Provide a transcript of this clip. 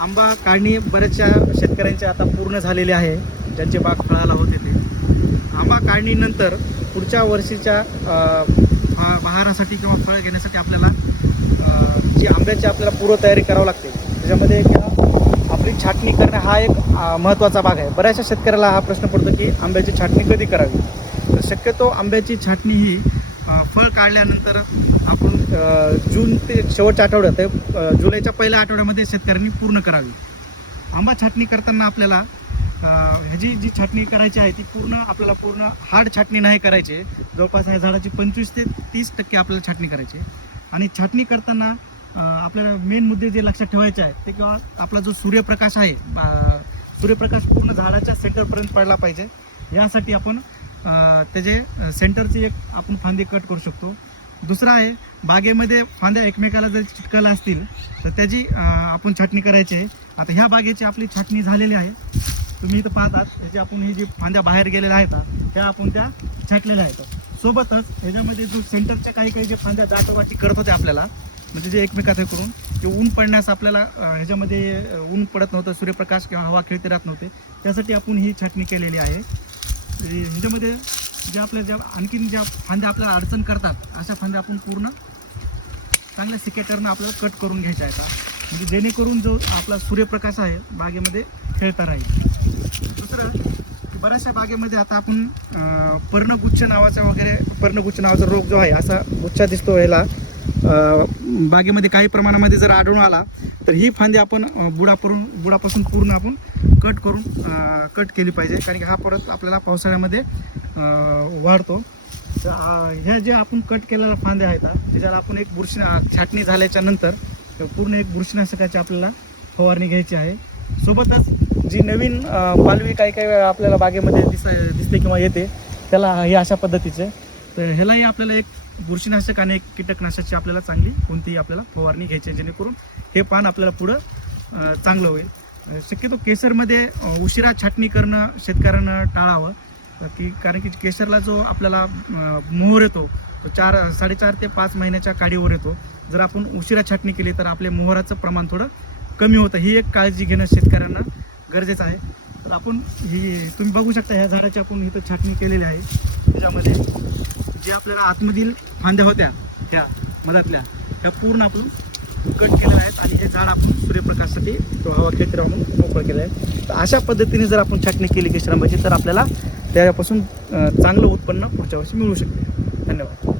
आंबा काढणी बऱ्याचशा शेतकऱ्यांचे आता पूर्ण झालेले आहे, ज्यांचे बाग फळाला होते ते. आंबा काढणीनंतर पुढच्या वर्षीच्या बहारासाठी किंवा फळ घेण्यासाठी आपल्याला जी आंब्याची आपल्याला पूर्वतयारी करावी लागते. त्याच्यामध्ये आपली छाटणी करणं हा एक महत्त्वाचा भाग आहे. बऱ्याचशा शेतकऱ्याला हा प्रश्न पडतो की आंब्याची छाटणी कधी करावी. तर शक्यतो आंब्याची छाटणी ही फळ काढल्यानंतर आपण जून ते शेवटच्या आठवड्यात ते जुलैच्या पहिल्या आठवड्यामध्ये शेतकऱ्यांनी पूर्ण करावी. आंबा छाटणी करताना आपल्याला ह्याची जी छाटणी करायची आहे ती आपल्याला पूर्ण हार्ड छाटणी नाही करायची. जवळपास ह्या झाडाची 25 ते 30% आपल्याला छाटणी करायची. आणि छाटणी करताना आपल्याला मेन मुद्दे जे लक्षात ठेवायचे आहेत ते किंवा आपला जो सूर्यप्रकाश आहे, सूर्यप्रकाश पूर्ण झाडाच्या सेंटरपर्यंत पडला पाहिजे. यासाठी आपण त्याचे सेंटरची एक आपण फांदी कट करू शकतो. दुसरा आहे, बागेमध्ये फांद्या एकमेकाला जर चिटकल्या असतील तर त्याची आपण छाटणी करायची आहे. आता ह्या बागेची आपली छाटणी झालेली आहे, तुम्ही इथं पाहतात. ह्याची आपण ही जी फांद्या बाहेर गेलेल्या आहेत त्या आपण त्या छाटलेल्या आहेत. सोबतच ह्याच्यामध्ये जो सेंटरच्या काही जे फांद्या दाटोबाटी करत होत्या आपल्याला, म्हणजे जे एकमेकात हे करून ते ऊन पडण्यास आपल्याला ह्याच्यामध्ये ऊन पडत नव्हतं, सूर्यप्रकाश किंवा हवा खेळते राहत नव्हते, त्यासाठी आपण ही छाटणी केलेली आहे. ह्याच्यामध्ये ज्या आणखीन ज्या फांद्या आपल्याला अडचण करतात अशा फांद्या आपण पूर्ण चांगल्या सिकेटरनं आपल्याला कट करून घ्यायच्या आहेत, म्हणजे जेणेकरून जो आपला सूर्यप्रकाश आहे बागेमध्ये खेळता राहील. दुसरं, बऱ्याचशा बागेमध्ये आता आपण पर्णगुच्छ नावाचा रोग जो आहे, असा गुच्छा दिसतो याला बागेमध्ये काही प्रमाणामध्ये जर आढळून आला तर ही फांदी आपण बुडापासून पूर्ण आपण कट केली पाहिजे, कारण की हा परत आपल्याला पावसाळ्यामध्ये वाढतो. तर ह्या ज्या आपण कट केलेल्या फांद्या आहेत त्याच्याला आपण एक छाटणी झाल्याच्या नंतर पूर्ण एक बुरशीनाशकाची आपल्याला फवारणी घ्यायची आहे. सोबतच जी नवीन पालवी काही वेळा आपल्याला बागेमध्ये दिसते किंवा येते, त्याला हे अशा पद्धतीचे, तर ह्यालाही आपल्याला एक बुरशीनाशक आणि एक कीटकनाशकाची आपल्याला चांगली कोणतीही आपल्याला फवारणी घ्यायची आहे, जेणेकरून हे पान आपल्याला पुढं चांगलं होईल. शक्यतो केसरमध्ये उशिरा छाटणी करणं शेतकऱ्यांना टाळावं, कारण की केसरला जो आपल्याला मोहर येतो तो 4.5 ते 5 महिन्याच्या काडीवर येतो. जर आपण उशिरा छाटणी केली तर आपल्या मोहराचं प्रमाण थोडं कमी होतं. ही एक काळजी घेणं शेतकऱ्यांना गरजेचं आहे. तर आपण तुम्ही बघू शकता ह्या झाडाची आपण इथं छाटणी केलेली आहे. त्याच्यामध्ये जे आपल्याला आतमधील फांद्या होत्या ह्या मधातल्या ह्या पूर्ण आपण कट केलेल्या आहेत आणि हे झाड आपण सूर्यप्रकाशासाठी हवा खेळते राहून मोकळं केलं आहे. तर अशा पद्धतीने जर आपण छाटणी केली केशरांबाची तर आपल्याला त्यापासून चांगलं उत्पन्न पुढच्या वर्षी मिळू शकते. धन्यवाद.